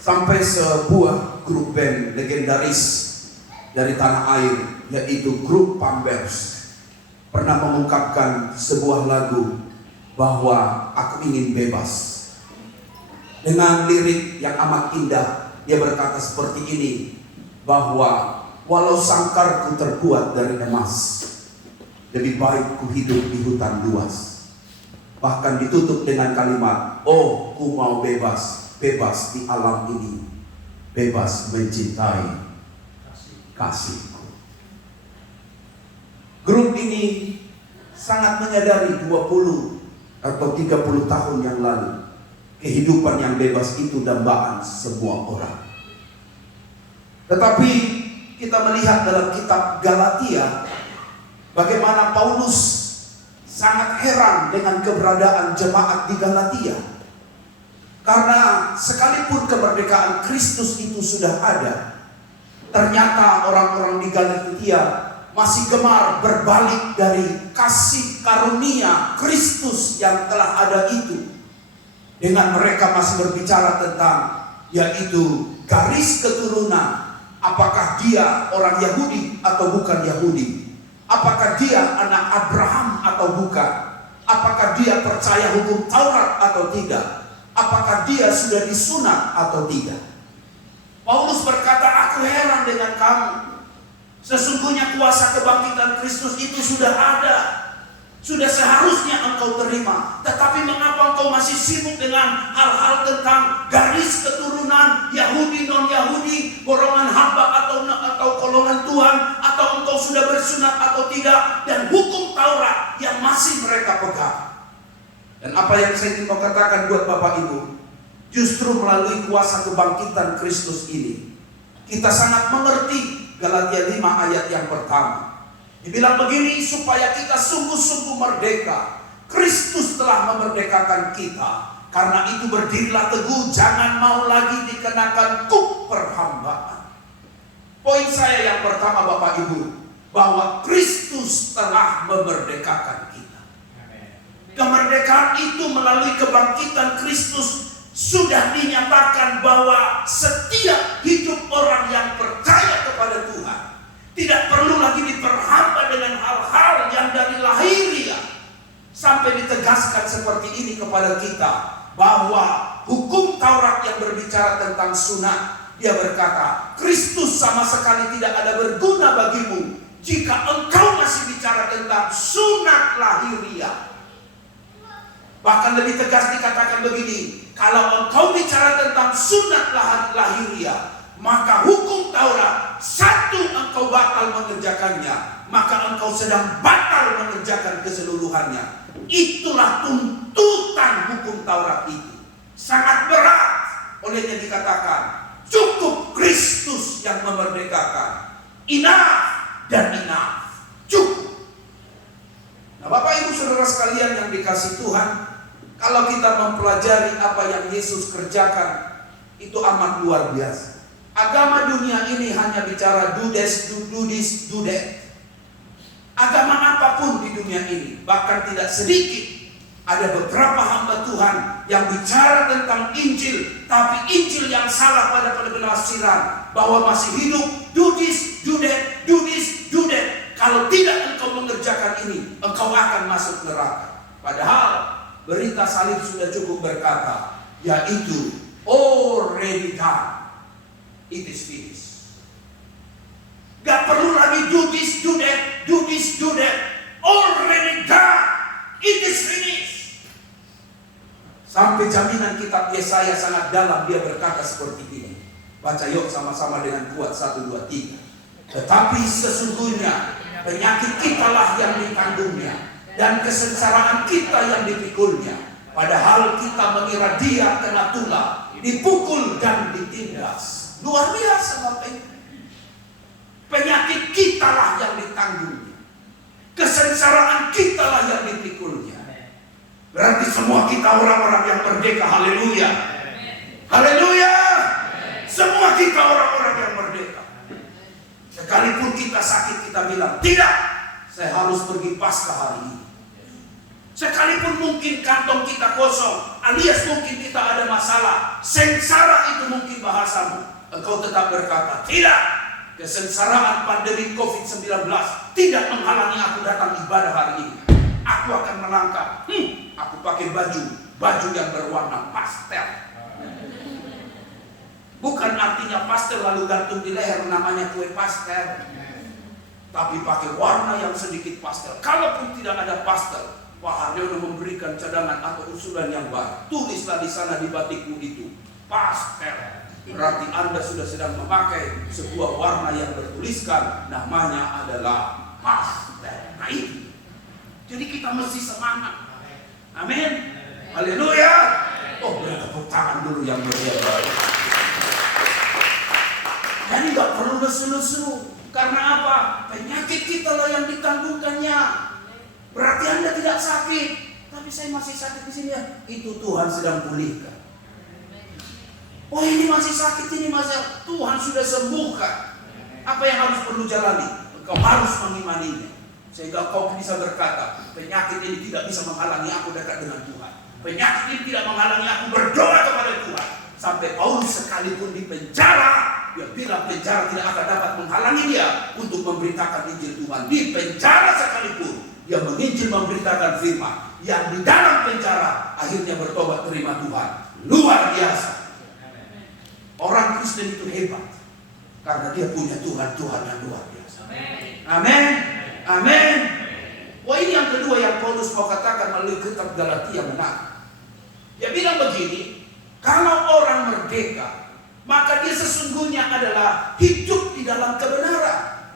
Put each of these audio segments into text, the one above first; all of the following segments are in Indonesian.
sampai sebuah grup band legendaris dari tanah air, yaitu grup Pampers, pernah mengungkapkan sebuah lagu bahwa aku ingin bebas. Dengan lirik yang amat indah, dia berkata seperti ini, bahwa walau sangkarku terbuat dari emas, lebih baik ku hidup di hutan luas. Bahkan ditutup dengan kalimat, oh ku mau bebas, bebas di alam ini, bebas mencintai kasihku. Grup ini sangat menyadari 20 atau 30 tahun yang lalu, kehidupan yang bebas itu dambaan semua orang. Tetapi kita melihat dalam kitab Galatia, bagaimana Paulus sangat heran dengan keberadaan jemaat di Galatia. Karena sekalipun kemerdekaan Kristus itu sudah ada, ternyata orang-orang di Galatia masih gemar berbalik dari kasih karunia Kristus yang telah ada itu. Dengan mereka masih berbicara tentang yaitu garis keturunan. Apakah dia orang Yahudi atau bukan Yahudi? Apakah dia anak Abraham atau bukan? Apakah dia percaya hukum Taurat atau tidak? Apakah dia sudah disunat atau tidak? Paulus berkata, aku heran dengan kamu. Sesungguhnya kuasa kebangkitan Kristus itu sudah ada. Sudah seharusnya engkau terima. Tetapi mengapa engkau masih sibuk dengan hal-hal tentang garis keturunan Yahudi, non-Yahudi, golongan hamba atau golongan Tuhan, atau engkau sudah bersunat atau tidak, dan hukum Taurat yang masih mereka pegang. Dan apa yang saya ingin mau katakan buat Bapak Ibu, justru melalui kuasa kebangkitan Kristus ini, kita sangat mengerti Galatia 5 ayat yang pertama. Dibilang begini, supaya kita sungguh-sungguh merdeka. Kristus telah memerdekakan kita. Karena itu berdirilah teguh, jangan mau lagi dikenakan kuk perhambaan. Poin saya yang pertama Bapak Ibu, bahwa Kristus telah memerdekakan kita. Kemerdekaan itu melalui kebangkitan Kristus sudah dinyatakan bahwa setiap hidup orang yang percaya kepada Tuhan tidak perlu lagi diperhamba dengan hal-hal yang dari lahiriah. Sampai ditegaskan seperti ini kepada kita, bahwa hukum Taurat yang berbicara tentang sunat, dia berkata, Kristus sama sekali tidak ada berguna bagimu jika engkau masih bicara tentang sunat lahiriah. Bahkan lebih tegas dikatakan begini, kalau engkau bicara tentang sunat lahiriah, maka hukum Taurat, satu engkau batal mengerjakannya, maka engkau sedang batal mengerjakan keseluruhannya. Itulah tuntutan hukum Taurat itu. Sangat berat. Olehnya dikatakan, cukup Kristus yang memerdekakan. Enough dan enough. Cukup. Nah Bapak Ibu Saudara sekalian yang dikasih Tuhan, kalau kita mempelajari apa yang Yesus kerjakan, itu amat luar biasa. Agama dunia ini hanya bicara do this, do that. Agama apapun di dunia ini, bahkan tidak sedikit, ada beberapa hamba Tuhan yang bicara tentang Injil, tapi Injil yang salah pada penafsiran, bahwa masih hidup, do this, do that, do this, do that. Kalau tidak engkau mengerjakan ini, engkau akan masuk neraka. Padahal berita salib sudah cukup berkata, yaitu already done. It is finished. Gak perlu lagi do this, do that, do this, do that. Already done. It is finished. Sampai jaminan kitab Yesaya sangat dalam, dia berkata seperti ini. Baca yuk sama-sama dengan kuat, 1, 2, 3. Tetapi sesungguhnya penyakit kitalah yang ditanggungnya, dan kesengsaraan kita yang dipikulnya. Padahal kita mengira dia kena tulah, dipukul dan ditindas. Luar biasa Bapak Ibu. Penyakit kitalah yang ditanggungnya, kesengsaraan kitalah yang dipikulnya. Berarti semua kita orang-orang yang merdeka. Haleluya. Haleluya. Semua kita orang-orang yang merdeka. Sekalipun kita sakit, kita bilang, tidak, saya harus pergi Paskah hari ini. Sekalipun mungkin kantong kita kosong, alias mungkin kita ada masalah, sengsara itu mungkin bahasamu. Engkau tetap berkata, tidak, kesengsaraan pandemi COVID-19 tidak menghalangi aku datang ibadah hari ini. Aku akan melangkah. Aku pakai baju yang berwarna pastel. Bukan artinya pastel lalu gantung di leher namanya kue pastel. Tapi pakai warna yang sedikit pastel. Kalaupun tidak ada pastel, Pak Haryono memberikan cadangan atau usulan yang baru. Tulislah di sana di batikmu itu pastel. Berarti Anda sudah sedang memakai sebuah warna yang bertuliskan namanya adalah pastel. Nah itu. Jadi kita mesti semangat. Amin. Haleluya. Oh, beri tepuk tangan dulu yang meriah. Jadi nggak perlu lesu-lesu. Karena apa? Penyakit kita lah yang ditanggungkannya. Berarti Anda tidak sakit, tapi saya masih sakit di sini ya. Itu Tuhan sedang pulihkan. Oh, ini masih sakit, ini masih Tuhan sudah sembuhkan. Apa yang harus perlu jalani? Kau harus mengimaninya. Sehingga kau bisa berkata, penyakit ini tidak bisa menghalangi aku dekat dengan Tuhan. Penyakit ini tidak menghalangi aku berdoa kepada Tuhan. Sampai Paulus sekalipun di penjara, dia bilang penjara tidak akan dapat menghalangi dia untuk memberitakan Injil Tuhan. Di penjara sekalipun dia menginjil memberitakan firman. Yang di dalam penjara akhirnya bertobat terima Tuhan. Luar biasa. Orang Kristen itu hebat karena dia punya Tuhan yang luar biasa. Amin. Amin. Wah, ini yang kedua yang Paulus mau katakan melalui kitab Galatia menarik. Dia bilang begini, kalau orang merdeka, maka dia sesungguhnya adalah hidup di dalam kebenaran.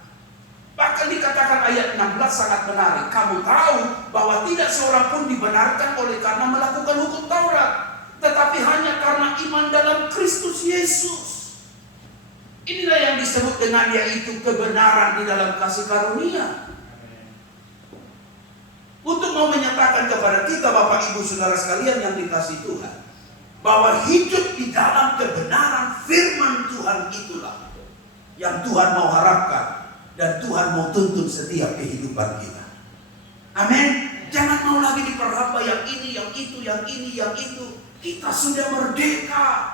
Bahkan dikatakan ayat 16 sangat menarik. Kamu tahu bahwa tidak seorang pun dibenarkan oleh karena melakukan hukum Taurat, tetapi hanya karena iman dalam Kristus Yesus. Inilah yang disebut dengan yaitu kebenaran di dalam kasih karunia. Untuk mau menyatakan kepada kita Bapak Ibu Saudara sekalian yang dikasihi Tuhan, bahwa hidup di dalam kebenaran firman Tuhan itulah yang Tuhan mau harapkan dan Tuhan mau tuntun setiap kehidupan kita. Amin. Jangan mau lagi diperhamba yang ini, yang itu, yang ini, yang itu. Kita sudah merdeka.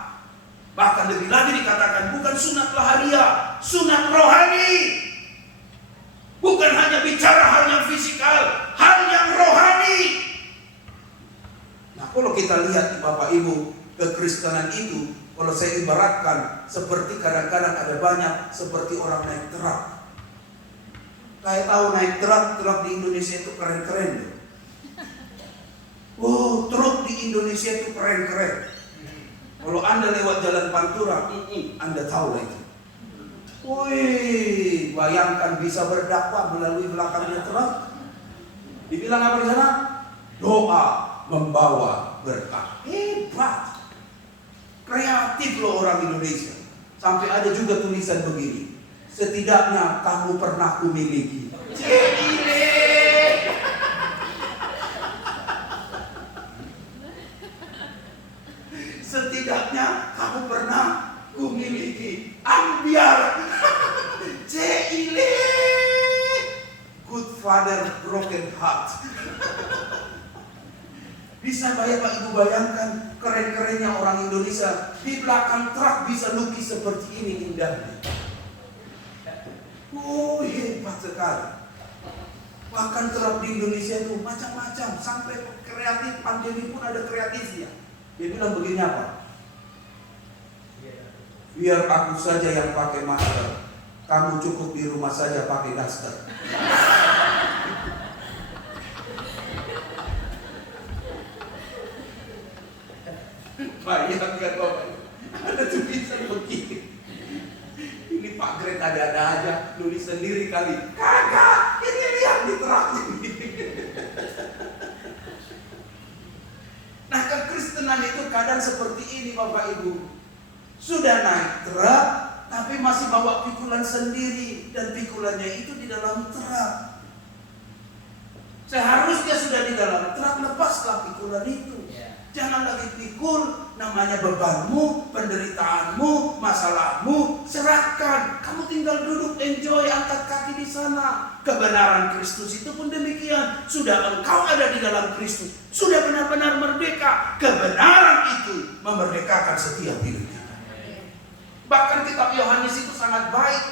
Bahkan lebih lagi dikatakan bukan sunat lahiriah, sunat rohani. Bukan hanya bicara hal yang fisikal, hal yang rohani. Nah, kalau kita lihat Bapak Ibu, kekristenan itu, kalau saya ibaratkan seperti kadang-kadang ada banyak seperti orang naik truk. Kayak tahu naik truk di Indonesia itu keren-keren. Oh, truk di Indonesia itu keren-keren. Kalau Anda lewat jalan Pantura, Anda tahu lah itu. Wih, bayangkan bisa berdakwah melalui belakangnya truk. Dibilang apa di sana? Doa membawa berkah. Hebat. Kreatif loh orang Indonesia. Sampai ada juga tulisan begini, setidaknya kamu pernah kumiliki. Setidaknya kamu pernah kumiliki. Ambiar. Cile. Good father, broken heart. Bisa Pak Ibu bayangkan keren-kerennya orang Indonesia. Di belakang truk bisa lukis seperti ini indahnya. Oh, hebat sekali. Bahkan truk di Indonesia itu macam-macam. Sampai kreatif, pandemi pun ada kreatifnya. Dia bilang begini apa? Biar aku saja yang pakai masker. Kamu cukup di rumah saja pakai daster. Bayangkan Bapak, ada tulisan begini. Ini Pak Gret ada-ada aja, nulis sendiri kali. Kagak, ini lihat di truk ini. Nah, kekristenan itu kadang seperti ini Bapak Ibu. Sudah naik truk, tapi masih bawa pikulan sendiri. Dan pikulannya itu di dalam truk. Seharusnya sudah di dalam truk, lepaslah pikulan itu. Jangan lagi pikul, namanya bebanmu, penderitaanmu, masalahmu, serahkan. Kamu tinggal duduk, enjoy, angkat kaki di sana. Kebenaran Kristus itu pun demikian. Sudah engkau ada di dalam Kristus, sudah benar-benar merdeka. Kebenaran itu memerdekakan setiap hidup kita. Bahkan kitab Yohanes itu sangat baik.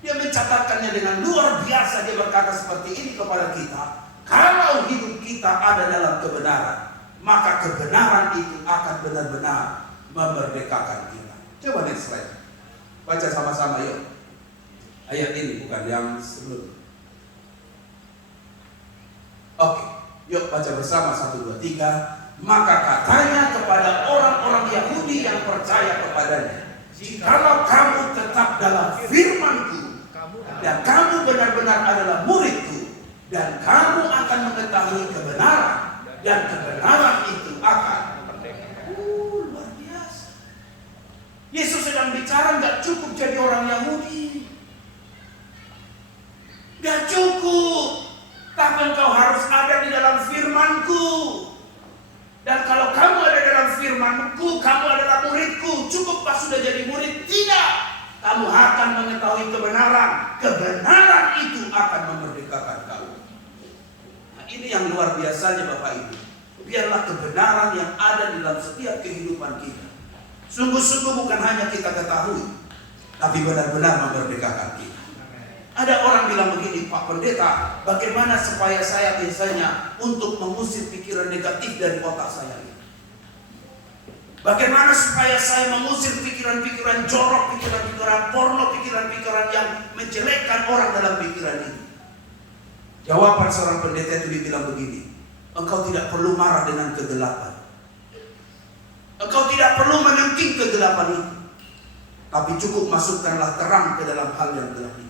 Dia mencatatkannya dengan luar biasa. Dia berkata seperti ini kepada kita. Kalau hidup kita ada dalam kebenaran, maka kebenaran itu akan benar-benar memerdekakan kita. Coba next slide. Baca sama-sama yuk. Ayat ini bukan yang sebelum. Oke, yuk baca bersama 1, 2, 3. Maka katanya kepada orang-orang Yahudi yang percaya kepadanya, jikalau kamu tetap dalam firman-Ku, dan kamu benar-benar adalah murid-Ku, dan kamu akan mengetahui kebenaran, dan kebenaran itu akan luar biasa. Yesus sedang bicara gak cukup jadi orang Yahudi, gak cukup, tapi engkau harus ada di dalam firman-Ku. Dan kalau kamu ada dalam firman-Ku, kamu adalah murid-Ku. Cukup pas sudah jadi murid? Tidak. Kamu akan mengetahui kebenaran. Kebenaran itu akan memerdekakan kamu. Nah, ini yang luar biasanya Bapak Ibu. Biarlah kebenaran yang ada di dalam setiap kehidupan kita sungguh-sungguh bukan hanya kita ketahui, tapi benar-benar memerdekakan kita. Ada orang bilang begini, Pak Pendeta, bagaimana supaya saya biasanya untuk mengusir pikiran negatif dari otak saya ini? Bagaimana supaya saya mengusir pikiran-pikiran jorok, pikiran-pikiran porno, pikiran-pikiran yang menjelekkan orang dalam pikiran ini? Jawaban seorang pendeta itu dibilang begini, engkau tidak perlu marah dengan kegelapan. Engkau tidak perlu menengking kegelapan itu. Tapi cukup masukkanlah terang ke dalam hal yang gelap itu.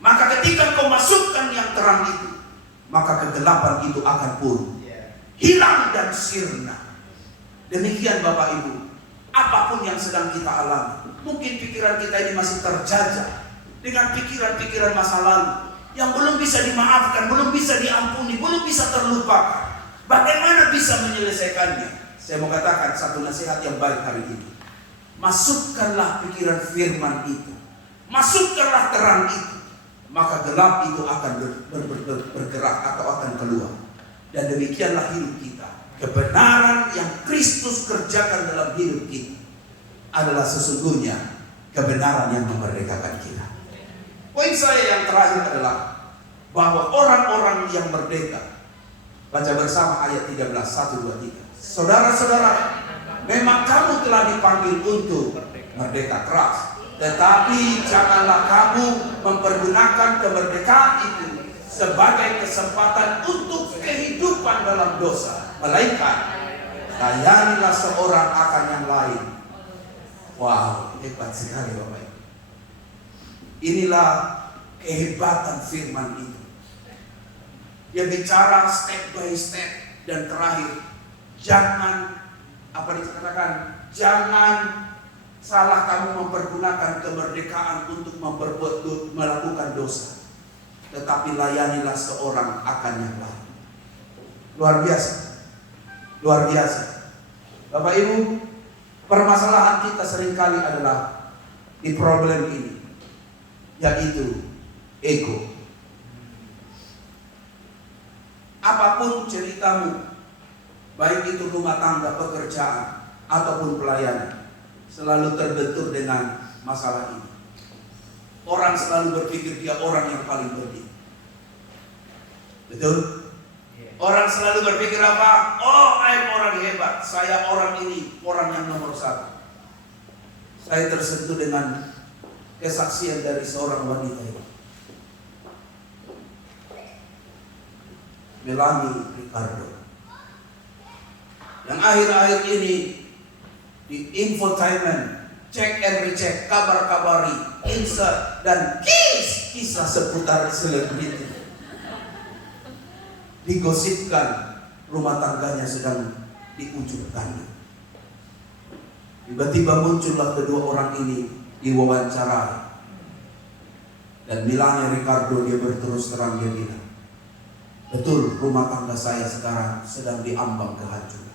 Maka ketika kau masukkan yang terang itu, maka kegelapan itu akan pun hilang dan sirna. Demikian Bapak Ibu, apapun yang sedang kita alami, mungkin pikiran kita ini masih terjajah dengan pikiran-pikiran masa lalu yang belum bisa dimaafkan, belum bisa diampuni, belum bisa terlupakan. Bagaimana bisa menyelesaikannya? Saya mau katakan satu nasihat yang baik hari ini. Masukkanlah pikiran firman itu, masukkanlah terang itu, maka gelap itu akan bergerak atau akan keluar. Dan demikianlah hidup kita. Kebenaran yang Kristus kerjakan dalam hidup kita adalah sesungguhnya kebenaran yang memerdekakan kita. Poin saya yang terakhir adalah bahwa orang-orang yang merdeka, baca bersama ayat 13, 1, 2, 3. Saudara-saudara, memang kamu telah dipanggil untuk merdeka keras, tetapi janganlah kamu mempergunakan kemerdekaan itu sebagai kesempatan untuk kehidupan dalam dosa, melainkan layanilah seorang akan yang lain. Wow, hebat sekali Bapak Ibu. Inilah kehebatan firman itu. Dia bicara step by step. Dan terakhir, jangan jangan salah kamu mempergunakan kemerdekaan untuk melakukan dosa, tetapi layanilah seorang akan yang lain. Luar biasa, luar biasa. Bapak Ibu, permasalahan kita seringkali adalah di problem ini, yaitu ego. Apapun ceritamu, baik itu rumah tangga, pekerjaan, ataupun pelayanan, selalu terbentur dengan masalah ini. Orang selalu berpikir dia orang yang paling penting. Betul? Orang selalu berpikir apa? Oh, I'm orang hebat. Saya orang ini, orang yang nomor 1. Saya tersentuh dengan kesaksian dari seorang wanita ini, Melanie Ricardo, yang akhir-akhir ini di infotainment, cek and recheck, kabar-kabari, insert, dan kisah seputar selebriti. Digosipkan rumah tangganya sedang diujudkan. Tiba-tiba muncullah kedua orang ini diwawancara. Dan Melanie Ricardo, dia berterus terang, dia bilang, betul, rumah tangga saya sekarang sedang diambang kehancuran.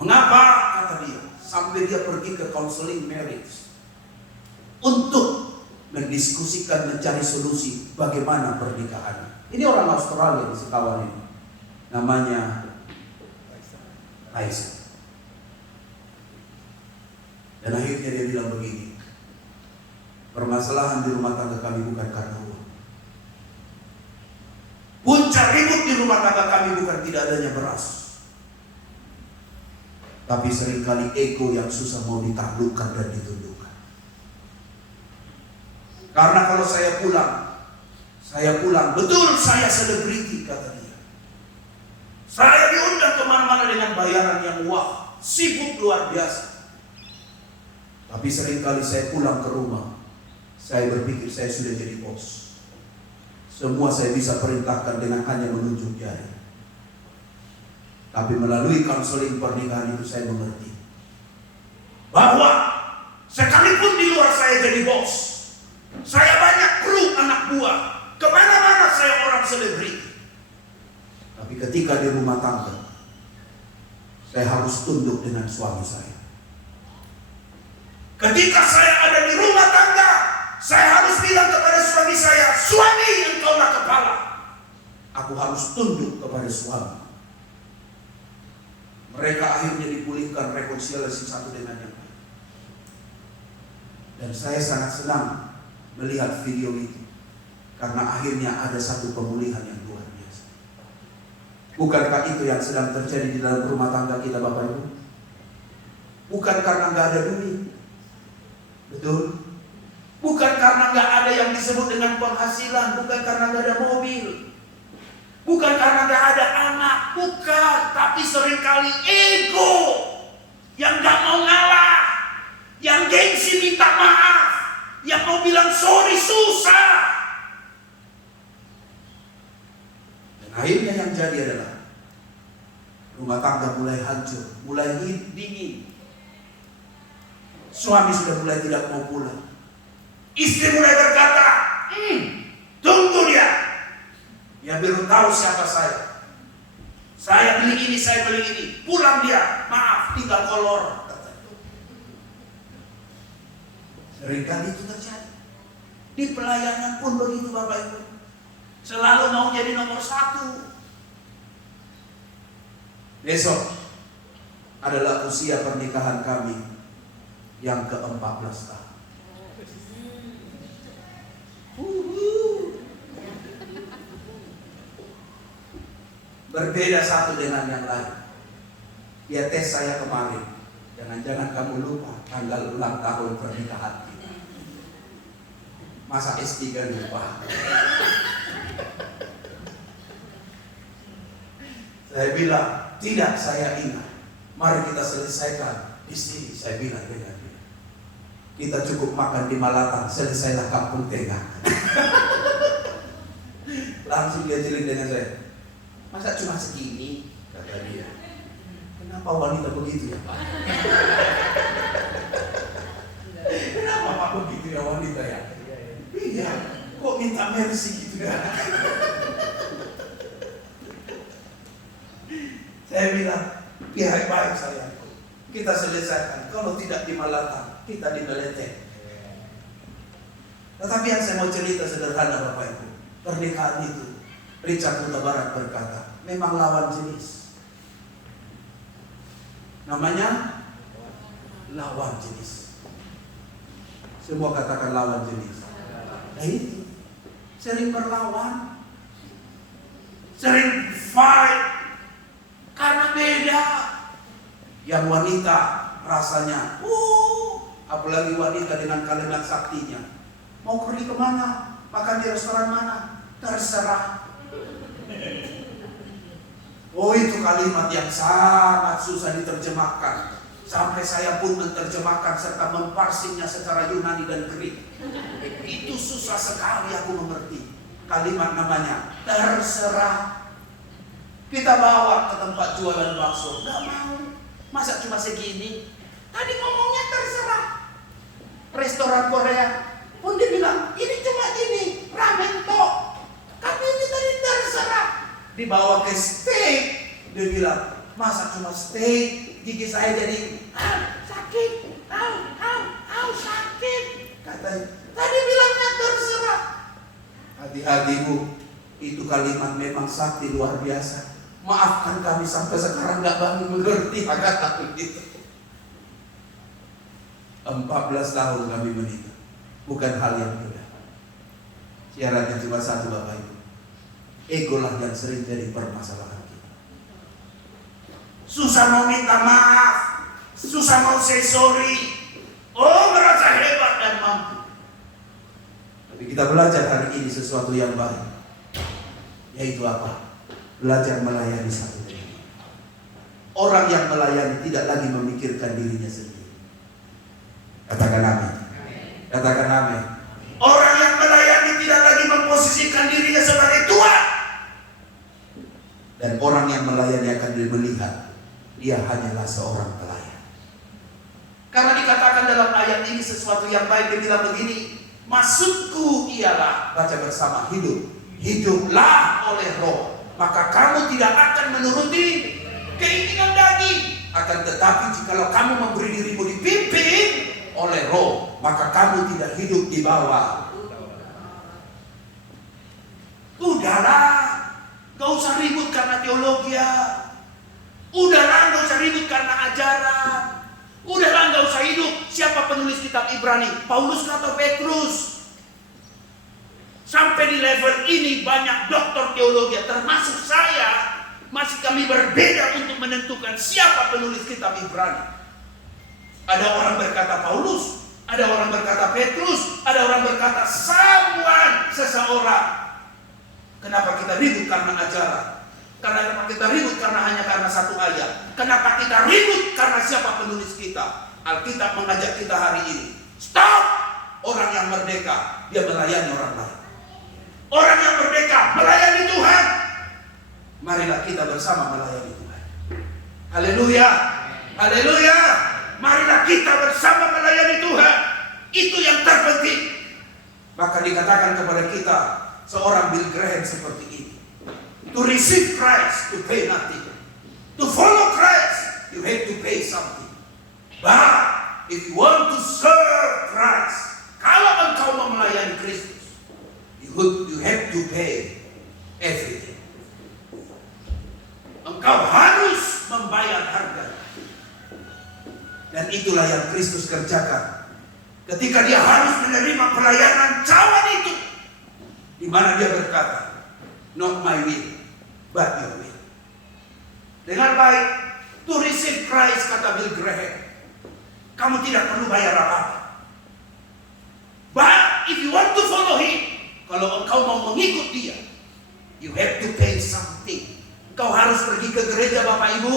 Mengapa, kata dia, sampai dia pergi ke counseling marriage untuk mendiskusikan, mencari solusi bagaimana pernikahan. Ini orang Australia, sekawan ini, namanya Raisa. Dan akhirnya dia bilang begini, permasalahan di rumah tangga kami bukan karena uang. Puncak ribut di rumah tangga kami bukan tidak adanya beras, tapi seringkali ego yang susah mau ditaklukkan dan ditundukkan. Karena kalau saya pulang, betul saya selebriti, kata dia. Saya diundang kemana-mana dengan bayaran yang wah, sibuk luar biasa. Tapi seringkali saya pulang ke rumah, saya berpikir saya sudah jadi bos. Semua saya bisa perintahkan dengan hanya menunjuk jari. Tapi melalui konseling pernikahan itu saya mengerti bahwa sekalipun di luar saya jadi bos, saya banyak kru anak buah, kemana-mana saya orang selebriti. Tapi ketika di rumah tangga, saya harus tunduk dengan suami saya. Ketika saya ada di rumah tangga, saya harus bilang kepada suami saya, suami engkaulah kepala. Aku harus tunduk kepada suami. Mereka akhirnya dipulihkan rekonsiliasi satu dengan yang lain. Dan saya sangat senang melihat video itu, karena akhirnya ada satu pemulihan yang luar biasa. Bukankah itu yang sedang terjadi di dalam rumah tangga kita, Bapak Ibu? Bukan karena nggak ada duit, betul? Bukan karena nggak ada yang disebut dengan penghasilan, bukan karena nggak ada mobil, bukan karena nggak ada anak, bukan. Tapi seringkali ego yang nggak mau ngalah, yang gengsi minta maaf, yang mau bilang sorry susah. Dan akhirnya yang jadi adalah rumah tangga mulai hancur, mulai dingin. Suami sudah mulai tidak mau pulang. Istri mulai berkata, tunggu dia. Dia baru tahu siapa saya. Saya beli ini, saya beli ini. Pulang dia, maaf, tinggal kolor. Seringkali itu terjadi. Di pelayanan pun begitu, Bapak Ibu. Selalu mau jadi nomor satu. Besok adalah usia pernikahan kami yang ke-14 tahun. Berbeda satu dengan yang lain. Dia tes saya kemarin. Jangan-jangan kamu lupa tanggal ulang tahun pernikahan kita. Masa S3 lupa? Saya bilang, tidak, saya ingat. Mari kita selesaikan di sini. Saya bilang dengan dia, kita cukup makan di Malatan, selesailah kampung tengah. Langsung dia jeling dengan saya, masa cuma segini? Kata dia. Kenapa wanita begitu ya Pak? Kenapa Pak begitu ya wanita ya? Iya, kok minta mercy gitu ya? Saya bilang, ya baik sayangku, kita selesaikan. Kalau tidak di Malatan, kita di Melete. Tetapi yang saya mau cerita sederhana, Bapak Ibu, pernikahan itu, Richard Huta Barat berkata, memang lawan jenis. Namanya lawan jenis. Semua katakan lawan jenis. Nah itu, sering berlawan, sering fight, karena beda. Yang wanita rasanya, apalagi wanita dengan kalimat saktinya, mau pergi kemana, makan di restoran mana, terserah. Oh, itu kalimat yang sangat susah diterjemahkan. Sampai saya pun menerjemahkan serta memparsinya secara Yunani dan Greek. Itu susah sekali aku mengerti. Kalimat namanya terserah. Kita bawa ke tempat jualan bakso, gak mau. Masa cuma segini? Tadi ngomongnya terserah. Restoran Korea pun dia bilang, ini cuma ini, ramen tok. Tapi ini tadi terserah. Dibawa ke steak, dia bilang, masa cuma steak? gigi saya jadi sakit, sakit. Katanya, tadi bilangnya terserah. Hati-hati Bu, itu kalimat memang sakti luar biasa. Maafkan kami sampai sekarang gak bangun mengerti kata itu. 14 tahun kami menikah, bukan hal yang mudah. Syaratnya cuma satu Bapak Ibu, ego lah yang sering jadi permasalahan kita. Susah mau minta maaf, susah mau say sorry. Oh, merasa hebat dan mampu. Tapi kita belajar hari ini sesuatu yang baik, yaitu apa? Belajar melayani satu dengan lain. Orang yang melayani tidak lagi memikirkan dirinya sendiri. Katakan amin. Katakan amin. Orang yang melayani tidak lagi memposisikan dirinya sebagai Tuhan. Dan orang yang melayani akan melihat dia hanyalah seorang pelayan. Karena dikatakan dalam ayat ini sesuatu yang baik, dia bilang begini, maksudku ialah, baca bersama, hiduplah oleh Roh, maka kamu tidak akan menuruti keinginan daging. Akan tetapi jikalau kamu memberi dirimu dipimpin oleh Roh, maka kamu tidak hidup di bawah. Udahlah, gak usah ribut karena teologi. Udahlah, gak usah ribut karena ajaran. Udahlah, gak usah hidup. Siapa penulis kitab Ibrani? Paulus atau Petrus? Sampai di level ini banyak doktor teologi, termasuk saya, masih kami berbeda untuk menentukan siapa penulis kitab Ibrani. Ada orang berkata Paulus, ada orang berkata Petrus, ada orang berkata seseorang. Kenapa kita ribut karena ajaran? Kenapa kita ribut hanya karena satu ayat? Kenapa kita ribut karena siapa penulis kita? Alkitab mengajak kita hari ini, stop! Orang yang merdeka, dia melayani orang lain. Orang yang merdeka melayani Tuhan. Marilah kita bersama melayani Tuhan. Haleluya, haleluya. Marilah kita bersama melayani Tuhan. Itu yang terpenting. Maka dikatakan kepada kita, seorang Bill Graham seperti ini, to receive Christ, to pay nothing. To follow Christ, you have to pay something. But if you want to serve Christ, kalau engkau mau melayani Kristus, you have to pay everything. Engkau harus membayar harga. Dan itulah yang Kristus kerjakan ketika dia harus menerima pelayanan cawan itu, di mana dia berkata, not my will, but your will. Dengar baik, to receive Christ, kata Bill Graham, kamu tidak perlu bayar apa-apa. But if you want to follow him, kalau engkau mau mengikut dia, you have to pay something. Engkau harus pergi ke gereja Bapak Ibu,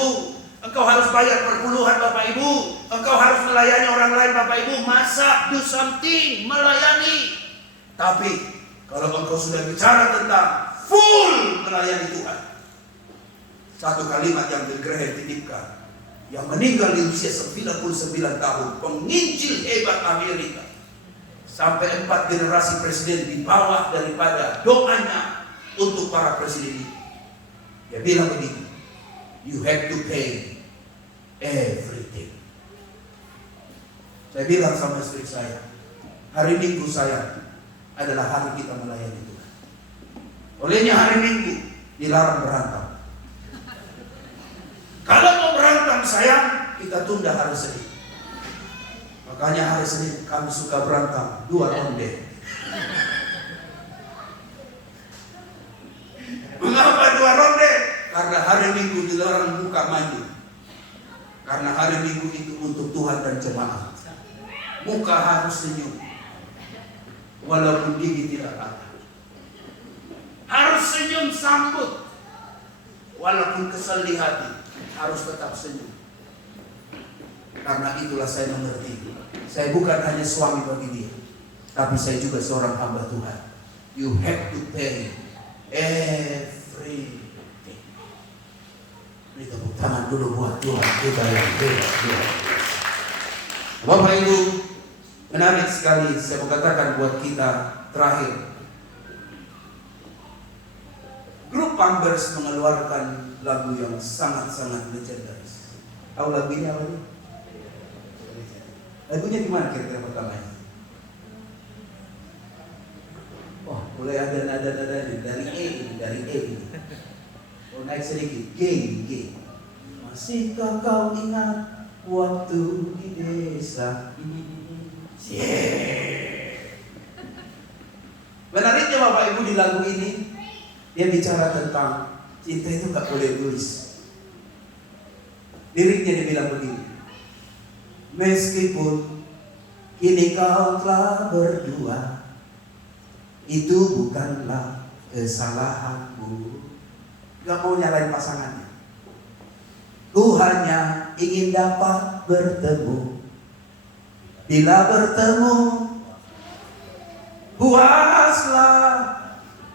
engkau harus bayar perpuluhan Bapak Ibu, engkau harus melayani orang lain Bapak Ibu, masak, do something, melayani. Tapi kalau engkau sudah bicara tentang full melayani Tuhan, satu kalimat yang Bill Graham titipkan, yang meninggal di usia 99 tahun, penginjil hebat Amerika, sampai 4 generasi presiden di bawah daripada doanya untuk para presiden itu. Dia bilang begini, you have to pay everything. Saya bilang sama istri saya, hari Minggu saya adalah hari kita melayani Tuhan. Olehnya hari Minggu dilarang berantem. Kalau mau berantem sayang, kita tunda hari Senin. Makanya hari Senin kami suka berantem 2 ronde. Mengapa 2 ronde? Karena hari Minggu dilarang buka maju. Karena hari Minggu itu untuk Tuhan dan jemaat. Muka harus senyum, walaupun gigi tidak ada. Harus senyum sambut, walaupun kesal di hati, harus tetap senyum. Karena itulah saya mengerti, saya bukan hanya suami bagi dia, tapi saya juga seorang hamba Tuhan. You have to pay everything. Beri tepuk tangan dulu buat Tuhan kita yang hebat. Bapak Ibu, menarik sekali saya mau katakan buat kita terakhir. Grup Pampers mengeluarkan lagu yang sangat-sangat legendaris. Tahu lagunya apa nih? Lagunya gimana kira-kira pertamanya? Oh, mulai ada nada dari E ini. Oh, naik sedikit, G. Masihkah kau ingat waktu di desa? Menariknya Bapak Ibu di lagu ini, dia bicara tentang cinta itu gak boleh egois. Liriknya dia bilang begini, meskipun kini kau telah berdua, itu bukanlah kesalahanmu. Gak mau nyalain pasangannya. Ku hanya ingin dapat bertemu. Bila bertemu, puaslah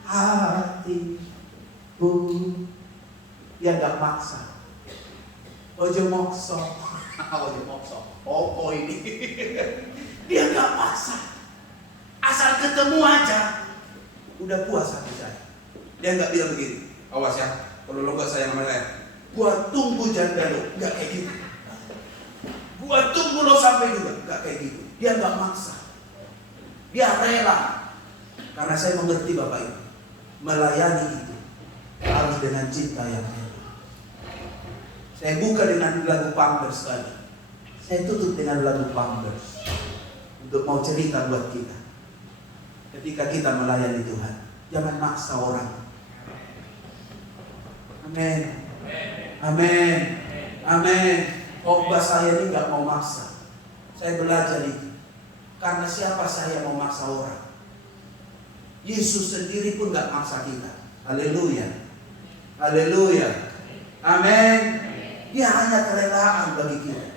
hatiku. Dia gak maksa. Ojo mokso. Opo ini. Dia gak maksa. Asal ketemu aja. Udah puas hati saya. Dia gak bilang begini. Awas ya, kalau lo gak sayang sama saya, gua tunggu janda lo. Gak kayak gitu. Gua tunggu lo sampai juga. Gak kayak gitu. Dia gak maksa. Dia rela. Karena saya mengerti Bapak Ibu, melayani itu harus dengan cinta yang rela. Saya buka dengan lagu Pampers tadi. Saya tutup dengan lagu Pampers untuk mau cerita buat kita. Ketika kita melayani Tuhan, jangan maksa orang. Amin. Amin. Amin. Khotbah saya ini gak mau maksa. Saya belajar itu. Karena siapa saya mau maksa orang? Yesus sendiri pun gak maksa kita. Haleluya. Haleluya. Amin. Dia hanya kerelaan bagi kita.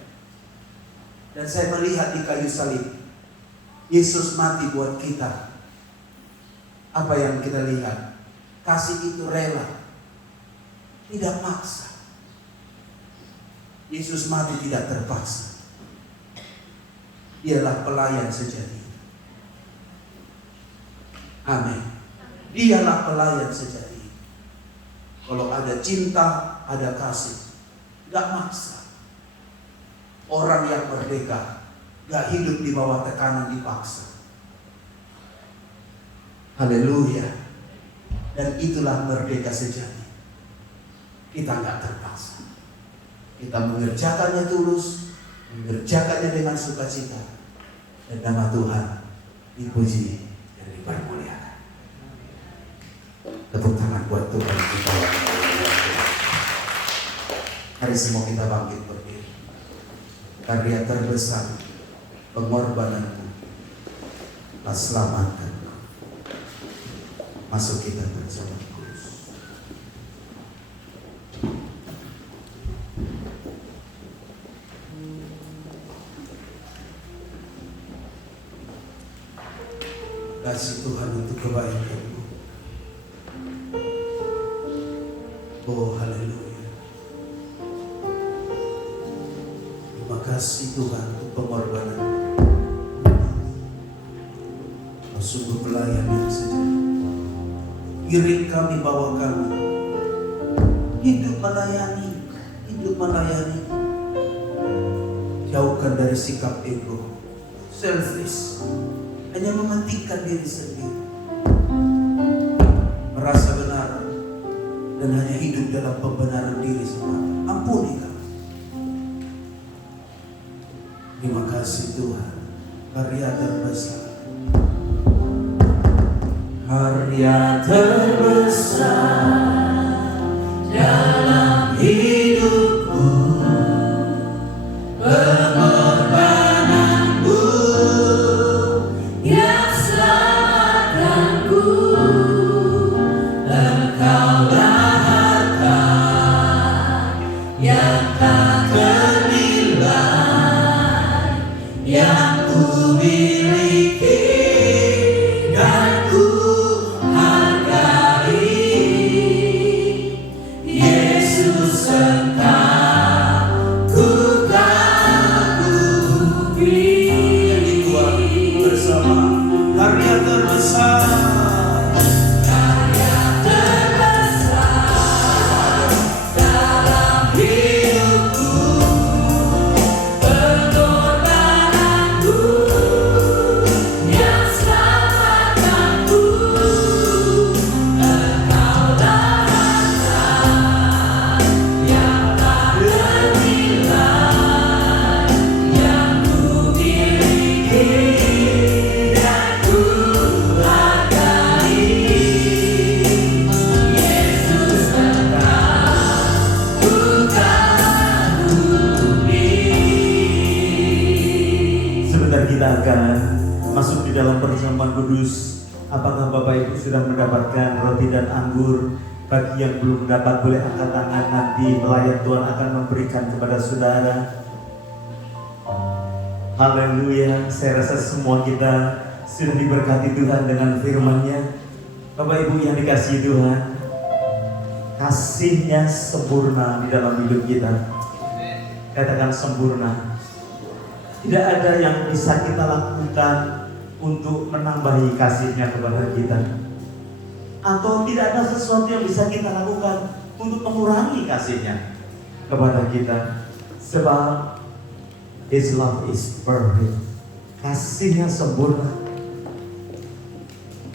Dan saya melihat di kayu salib, Yesus mati buat kita. Apa yang kita lihat? Kasih itu rela, tidak maksa. Yesus mati tidak terpaksa. Dialah pelayan sejati. Amin. Dialah pelayan sejati. Kalau ada cinta, ada kasih, gak maksa. Orang yang merdeka gak hidup di bawah tekanan dipaksa. Haleluya. Dan itulah merdeka sejati. Kita gak terpaksa. Kita mengerjakannya tulus, mengerjakannya dengan sukacita, dan nama Tuhan dipuji dan dipermuliakan. Tepuk tangan buat Tuhan kita. Mari semua kita bangkit berdiri. Karya terbesar pengorbananmu telah selamatkan. Masuk kita bersama Kudus. Kasih Tuhan untuk kebaikan-Mu. Oh haleluya. Terima kasih Tuhan untuk pengorbanan. Sungguh pelayan yang sejati. Iring kami, bawa kami. Hidup melayani. Jauhkan dari sikap ego, selfish, hanya mementingkan diri sendiri, merasa benar, dan hanya hidup dalam pembenaran diri semata. Ampuni kami. Terima kasih Tuhan. Karya terbesar, karya terbesar dalam hidupku, pengorbananmu yang selamatkanku. Engkaulah harta yang tak ternilai yang ku miliki dan ku hargai. Yesus Engkau ku kagumi. Jadi kuat bersama karya terbesar. Karya terbesar dalam hidupku, Sebentar kita akan masuk di dalam perjamuan kudus. Apakah Bapak Ibu sudah mendapatkan roti dan anggur? Bagi yang belum mendapat boleh angkat tangan, nanti pelayan Tuhan akan memberikan kepada saudara. Haleluya, saya rasa semua kita sudah diberkati Tuhan dengan firman-Nya. Bapak Ibu yang dikasihi Tuhan, kasih-Nya sempurna di dalam hidup kita. Katakan sempurna. Tidak ada yang bisa kita lakukan untuk menambahi kasih-Nya kepada kita, atau tidak ada sesuatu yang bisa kita lakukan untuk mengurangi kasih-Nya kepada kita. Sebab His love is perfect. Kasih-Nya sempurna.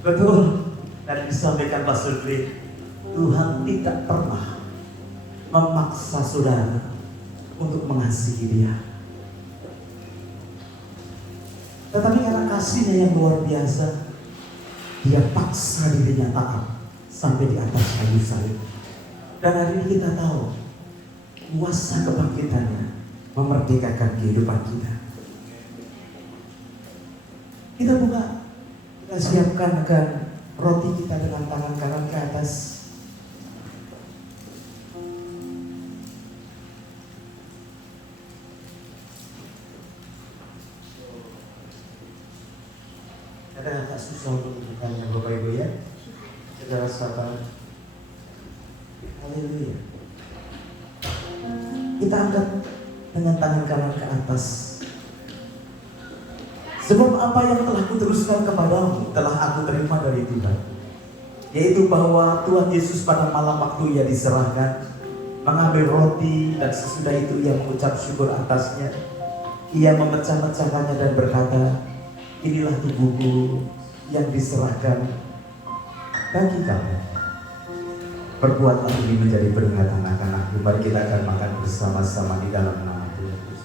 Betul. Dan disampaikan Pastor Greg, Tuhan tidak pernah memaksa saudara untuk mengasihi dia. Tetapi karena kasih-Nya yang luar biasa, dia paksa dirinya taat sampai di atas kayu salib. Dan hari ini kita tahu kuasa kebangkitannya memerdekakan kehidupan kita. Kita buka, kita siapkan akan roti kita dengan tangan kanan ke atas. Kadang agak susah untuk membukanya Bapak Ibu ya. Saudara sahabat, haleluya. Kita angkat dengan tangan kanan ke atas. Sebab apa yang telah kuteruskan kepadamu telah aku terima dari Tuhan, yaitu bahwa Tuhan Yesus pada malam waktu ia diserahkan mengambil roti, dan sesudah itu ia mengucap syukur atasnya. Ia memecah-mecahkannya dan berkata, inilah tubuhku yang diserahkan bagi kamu. Perbuatlah ini menjadi peringatan akan aku. Mari kita akan makan bersama-sama di dalam nama Tuhan Yesus.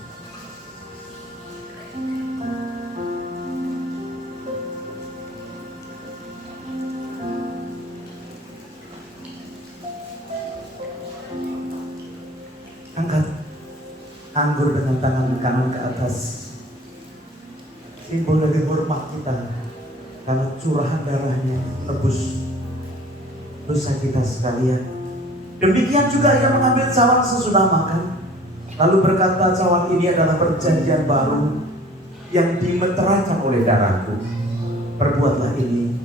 Angkat anggur dengan tangan kanan ke atas, simbol dari hormat kita karena curahan darahnya tebus dosa kita sekalian. Demikian juga ia mengambil cawan sesudah makan, lalu berkata, cawan ini adalah perjanjian baru yang dimeterakan oleh darahku. Perbuatlah ini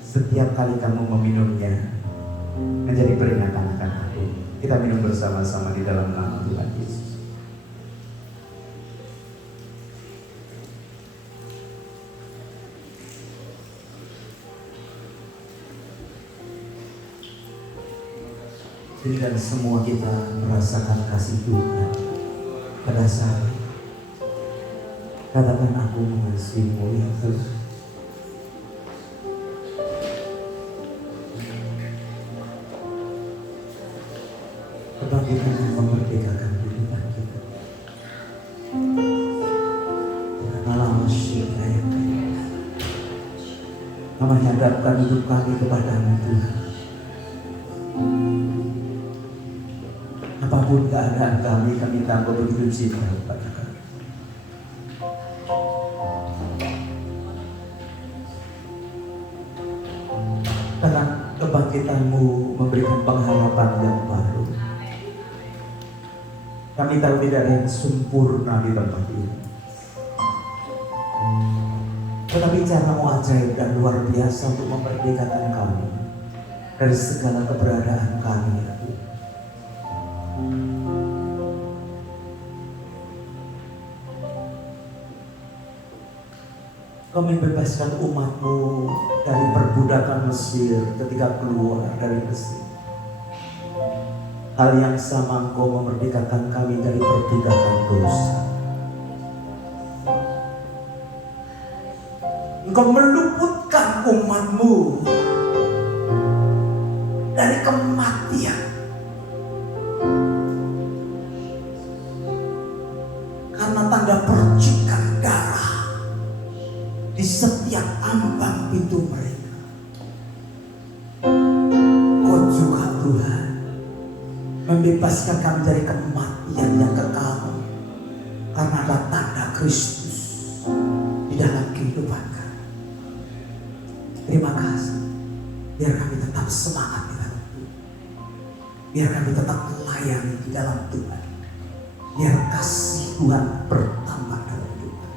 setiap kali kamu meminumnya menjadi peringatan akan aku. Kita minum bersama-sama di dalam nama Tuhan Yesus. Dan semua kita merasakan kasih Tuhan pada saat katakan, aku mengasihimu ya Tuhan. Kebangkitan yang memerdekakan kehidupan kita. Malam syukur yang kaya, kami hadapkan hidup kami kepadamu Tuhan. Apapun keadaan kami tambah begitu cinta kepada kami. Karena kebangkitan-Mu memberikan pengharapan yang baru. Kami tahu tidak ada yang sempurna di tempat ini, tetapi cara-Mu ajaib dan luar biasa untuk memerdekakan kami dari segala keberadaan kami ya Tuhan. Kau membebaskan umat-Mu dari perbudakan Mesir ketika keluar dari Mesir. Hal yang sama Engkau memerdekakan kami dari perbudakan dosa. Engkau meluputkan umat-Mu dari kematian. Karena tanda percikan darah di setiap ambang pintu mereka. Kau juga Tuhan membebaskan kami dari kematian yang kekal karena ada tanda Kristus semangat di dalam Tuhan. Biar kami tetap melayani di dalam Tuhan. Biar kasih Tuhan bertambah dalam Tuhan.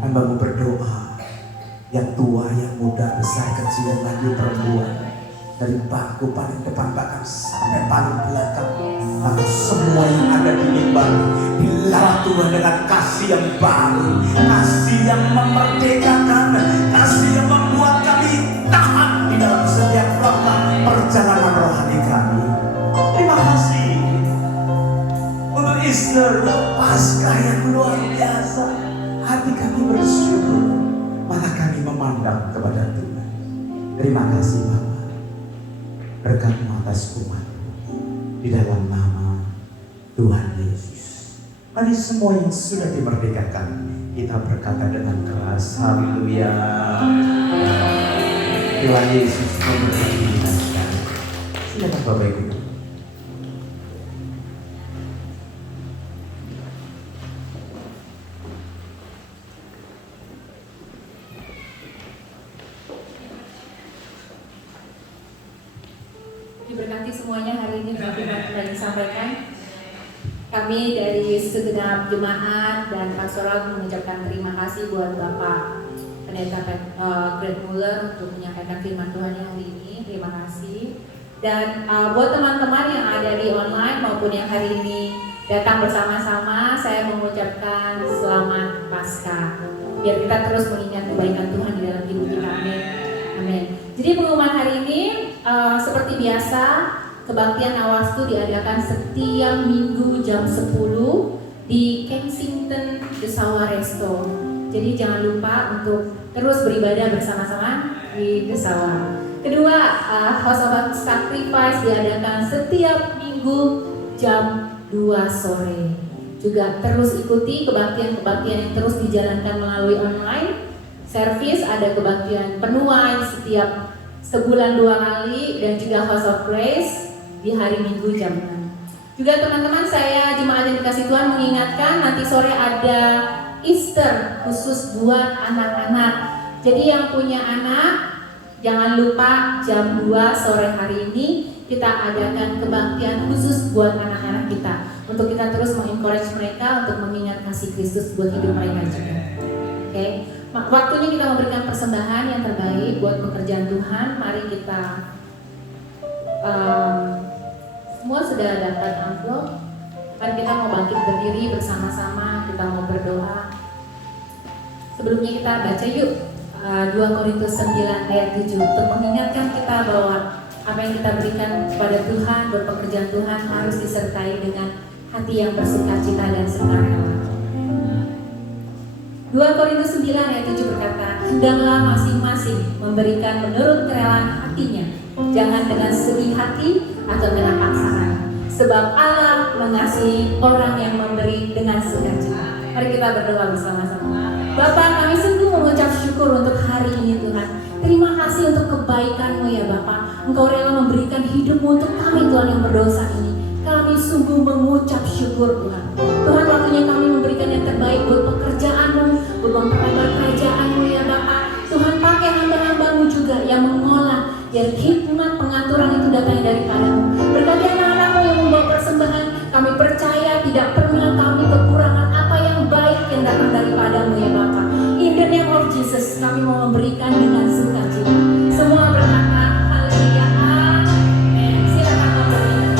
Hamba-Mu berdoa, yang tua, yang muda, besar, kecil, lagi perempuan, dari bangku paling depan bahkan sampai paling belakang, lalu semua yang ada di mimbar dilalah Tuhan dengan kasih yang baru, kasih yang memerdekakan, kasih yang membuat kami tahan di dalam setiap langkah perjalanan rohani kami. Terima kasih untuk Easter, Paskah yang luar biasa. Hati kami bersyukur, mata kami memandang kepada Tuhan. Terima kasih Bapa. Berkat-Mu atas umat di dalam nama Tuhan Yesus. Mari semua yang sudah dimerdekakan, kita berkata dengan keras, haleluya. Tuhan Yesus memberkati kita sekalian. Silakan Bapak Ibu. Diberkati semuanya hari ini firman Tuhan disampaikan. Kami dari segenap jemaat dan pastoral mengucapkan terima kasih buat Bapak Pendeta Greg Muller untuk menyampaikan firman Tuhan hari ini. Terima kasih. Dan buat teman-teman yang ada di online maupun yang hari ini datang bersama-sama, saya mengucapkan selamat Paskah. Biar kita terus mengingat kebaikan Tuhan di dalam hidup kita. Amin. Amin. Jadi pengumuman hari ini seperti biasa, kebaktian Awastu diadakan setiap minggu jam 10 di Kensington Desawa Resto. Jadi jangan lupa untuk terus beribadah bersama-sama di Desawa. Kedua, House of Sacrifice diadakan setiap minggu jam 2 sore. Juga terus ikuti kebaktian-kebaktian yang terus dijalankan melalui online. Service ada kebaktian penuai setiap sebulan 2 kali dan juga House of Grace di hari Minggu jam 6. Juga teman-teman, saya jemaat yang dikasih Tuhan mengingatkan nanti sore ada Easter khusus buat anak-anak. Jadi yang punya anak jangan lupa jam 2 sore hari ini kita adakan kebaktian khusus buat anak-anak kita, untuk kita terus mengencourage mereka untuk mengingat kasih Kristus buat hidup mereka juga. Oke. Waktunya kita memberikan persembahan yang terbaik buat pekerjaan Tuhan. Mari kita semua sudah dapat amplop. Mari kita mau bangkit berdiri bersama-sama. Kita mau berdoa. Sebelumnya kita baca yuk 2 Korintus 9 ayat 7 untuk mengingatkan kita bahwa apa yang kita berikan kepada Tuhan buat pekerjaan Tuhan harus disertai dengan hati yang bersukacita dan sukarela. 2 Korintus 9 ayat 7 berkata, hendaklah masing-masing memberikan menurut kerelaan hatinya, jangan dengan sedih hati atau dengan paksaan, sebab Allah mengasihi orang yang memberi dengan sukacita. Mari kita berdoa bersama-sama. Bapa, kami sungguh mengucap syukur untuk hari ini Tuhan. Terima kasih untuk kebaikan-Mu ya Bapa. Engkau rela memberikan hidup-Mu untuk kami Tuhan yang berdosa ini. Kami sungguh mengucap syukur Tuhan. Tuhan, waktunya kami memberikan yang terbaik buat pekerjaan-Mu, buat memperlebar kerajaan-Mu ya Bapa. Tuhan, pakai hamba-hamba-Mu juga yang mengolah, biar hikmat pengaturan itu datang daripada-Mu. Berkati anak-anak-Mu yang membawa persembahan, kami percaya tidak pernah kami kekurangan apa yang baik yang datang daripada-Mu ya Bapa. In the name of Jesus, kami mau memberikan dengan sukacita. Semua berkata, haleluya, amin. Silakan memberikan.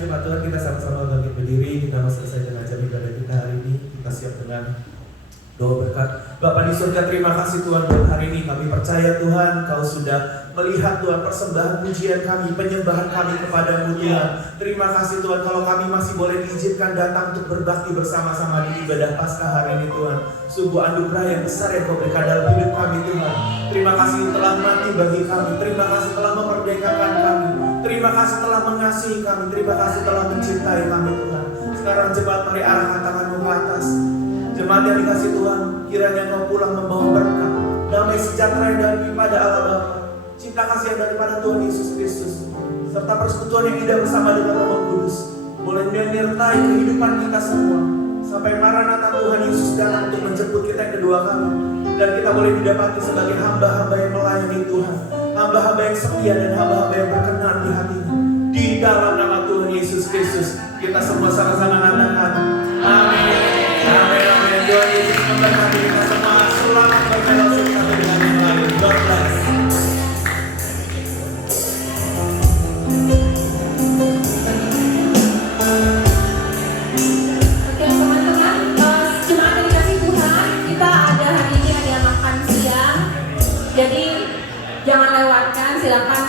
jemaat Tuhan, kita sama-sama bangkit berdiri. Kita mau selesai dengan jam ibadah kita hari ini. Kita siap dengan doa berkat. Bapa di surga, terima kasih Tuhan buat hari ini. Kami percaya Tuhan, Kau sudah melihat Tuhan persembahan pujian kami, penyembahan kami kepadamu Tuhan. Terima kasih Tuhan kalau kami masih boleh diizinkan datang untuk berbakti bersama-sama di ibadah Paskah hari ini Tuhan. Sungguh anugerah yang besar yang Kau berikan dalam hidup kami Tuhan. Terima kasih telah mati bagi kami. Terima kasih telah memerdekakan kami. Terima kasih telah mengasihi kami. Terima kasih telah mencintai kami Tuhan. Sekarang jemaat, mari arahkan tanganmu ke atas. Jemaat yang dikasih Tuhan, kiranya Kau pulang membawa berkat, damai sejahtera yang daripada Allah Bapa, cinta kasih yang daripada Tuhan Yesus Kristus, serta persekutuan yang indah bersama dengan Roh Kudus boleh menyertai kehidupan kita semua sampai Maranatha Tuhan Yesus datang untuk menjemput kita yang kedua kali, dan kita boleh didapati sebagai hamba-hamba yang melayani Tuhan, hamba-hamba yang setia dan hamba-hamba yang berkenan di hatinya. Di dalam nama Tuhan Yesus Kristus kita semua sama-sama mengatakan amin. Amin. Tuhan Yesus memberkati kita semua. Selamat berfellowship satu dengan yang lain. God bless. Oke teman-teman, jemaat yang dikasih Tuhan, kita ada hari ini ada makan siang. Jadi jangan lewatkan, silakan